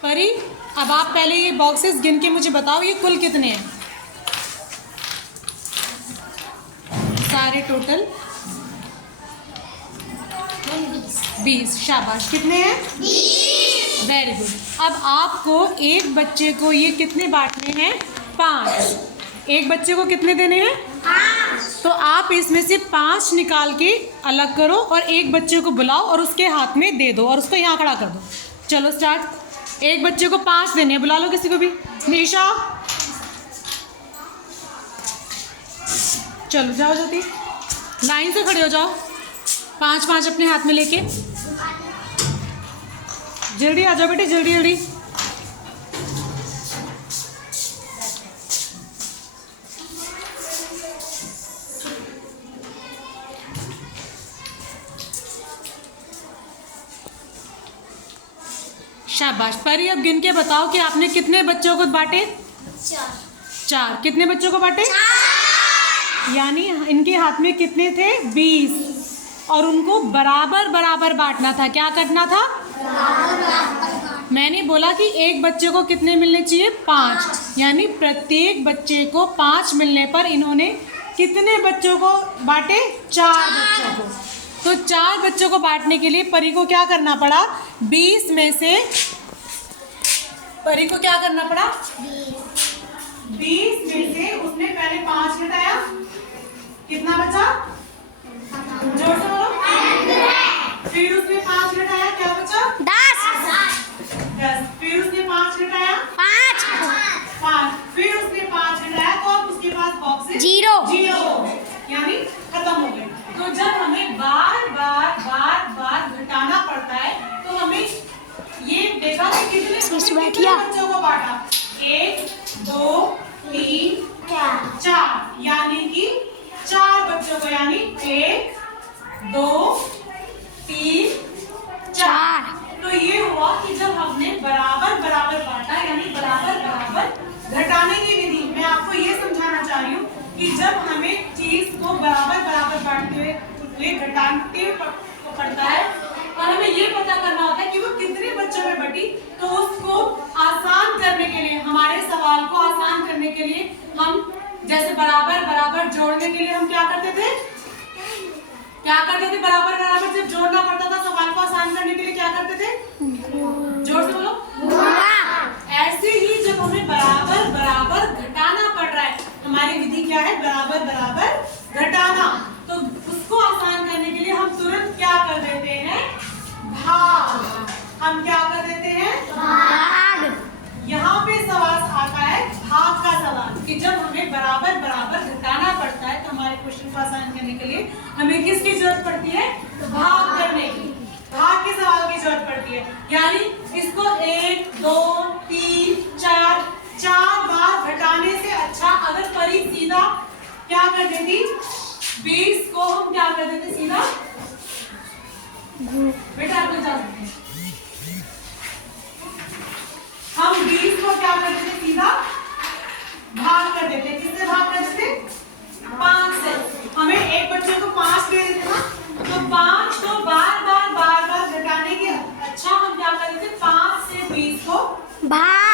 परी, अब आप पहले ये बॉक्सेस गिन के मुझे बताओ ये कुल कितने हैं सारे टोटल। 20। शाबाश, कितने हैं? 20। Very good. अब आपको एक बच्चे को ये कितने बांटने हैं? 5। एक बच्चे को कितने देने हैं? 5। तो आप इसमें से 5 निकाल के अलग करो और एक बच्चे को बुलाओ और उसके हाथ में दे दो और उसको यहाँ खड़ा कर दो। चलो स्टार्ट। एक बच्चे को 5 देने हैं, बुला लो किसी को भी। निशा, चलो जाओ जल्दी, लाइन से खड़े हो जाओ। 5 अपने हाथ में लेके जल्दी आ जाओ बेटे, जल्दी जल्दी। शाबाश। परी, अब गिन के बताओ कि आपने कितने बच्चों को बांटे? 4। कितने बच्चों को बांटे? 4। यानी इनके हाथ में कितने थे? 20। और उनको बराबर बराबर बांटना था। क्या करना था? मैंने बोला कि एक बच्चे को कितने मिलने चाहिए? 5। यानी प्रत्येक बच्चे को 5 मिलने पर इन्होंने कितने बच्चों को बांटे? 4 बच्चों को। तो 4 बच्चों को बांटने के लिए परी को क्या करना पड़ा? 20 में से परी को क्या करना पड़ा? 20 में से उसने पहले 5 घटाया, कितना बचा? जोर से बोलो। फिर उसने 5 घटाया, क्या बचा? 10। फिर उसने 5 घटाया, 5। फिर उसने 5 घटाया तो अब उसके पास बॉक्सेस 0 हो गए, यानी खत्म हो गए। तो जब हमें बार बार घटाना पड़ता है तो हमें ये देखा कि कितने बच्चों को बांटा। 1 2 3 4, यानी कि 4 बच्चों को, यानी 1 2 3 4। तो ये हुआ कि जब हमने बराबर बराबर बांटा, यानी बराबर बराबर घटाने की विधि। मैं आपको ये समझाना चाह रही हूँ कि जब हमें चीज को बराबर बराबर बांटते हुए घटाते पड़ता है और हमें ये पता करना होता है कि वो कितने बच्चों में बटी, तो उसको आसान करने के लिए, हमारे सवाल को आसान करने के लिए हम जैसे बराबर बराबर जोड़ने के लिए हम क्या करते थे? बराबर बराबर जब जोड़ना पड़ता था सवाल को आसान करने के लिए क्या करते थे? जोर से बोलो। ऐसे ही जब हमें बराबर बराबर घटाना पड़ रहा है, हमारी विधि क्या है? बराबर बराबर घटाना। तो उसको आसान करने के लिए हम तुरंत क्या कर देते हैं? भाग। हम क्या कर देते हैं? भाग। यहाँ पे सवाल आता है भाग का सवाल कि जब हमें बराबर बराबर घटाना पड़ता है तो हमारे क्वेश्चन को आसान करने के लिए हमें किसकी जरूरत पड़ती है? भाग करने की, भाग के सवाल की जरूरत पड़ती है। यानी इसको 1 2 3 4 बार घटाने से अच्छा अगर परी सीधा क्या कर देती? 20 को हम क्या कर देते? सीधा बेटा आप लोग जा सकते हैं। हम 20 को क्या कर देते? सीधा भाग कर देते। किससे भाग कर देते? 5 से। हमें एक बच्चे को 5 दे देते ना, तो 5 को बार बार घटाने के अच्छा हम क्या कर देते? 5 से 20 को भाग